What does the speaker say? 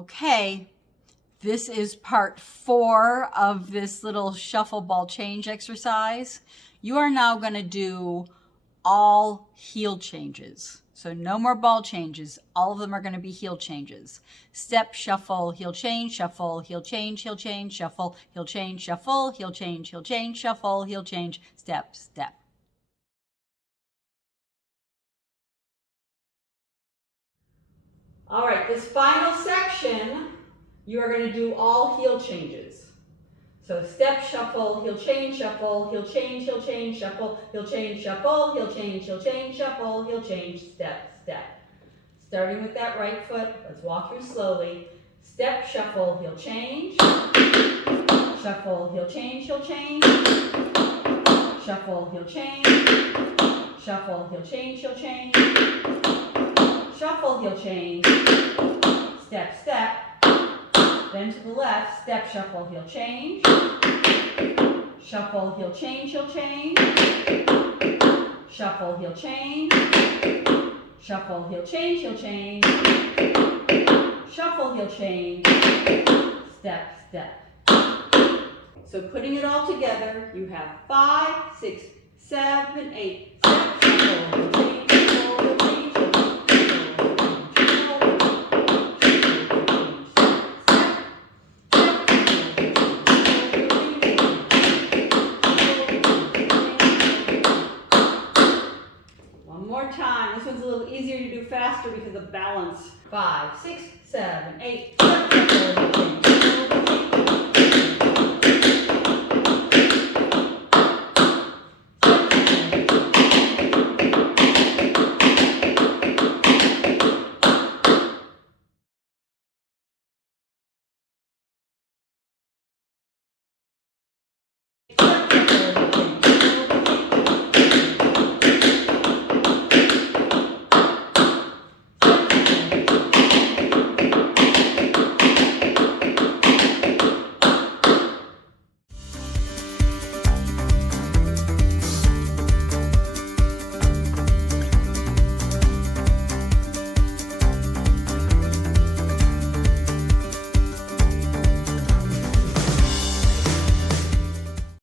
Okay, this is part 4 of this little shuffle ball change exercise. You are now going to do all heel changes. So no more ball changes. All of them are going to be heel changes. Step, shuffle, heel change, shuffle, heel change, shuffle, heel change, shuffle, heel change, shuffle, heel change, step, step. All right, this final section, you are going to do all heel changes. So step, shuffle, heel change, shuffle, heel change, shuffle, heel change, shuffle, heel change, shuffle, heel change, step, step. Starting with that right foot, let's walk through slowly. Step, shuffle, heel change, shuffle, heel change, shuffle, heel change, shuffle, heel change, shuffle, heel change, step, step. Then to the left, step, shuffle, heel change, shuffle, heel change, shuffle, heel change, shuffle, heel change, shuffle, heel change, step, step. So putting it all together, you have 5, 6, 7, 8, step, shuffle, heel change, time. This one's a little easier to do faster because of balance. 5, 6, 7, 8.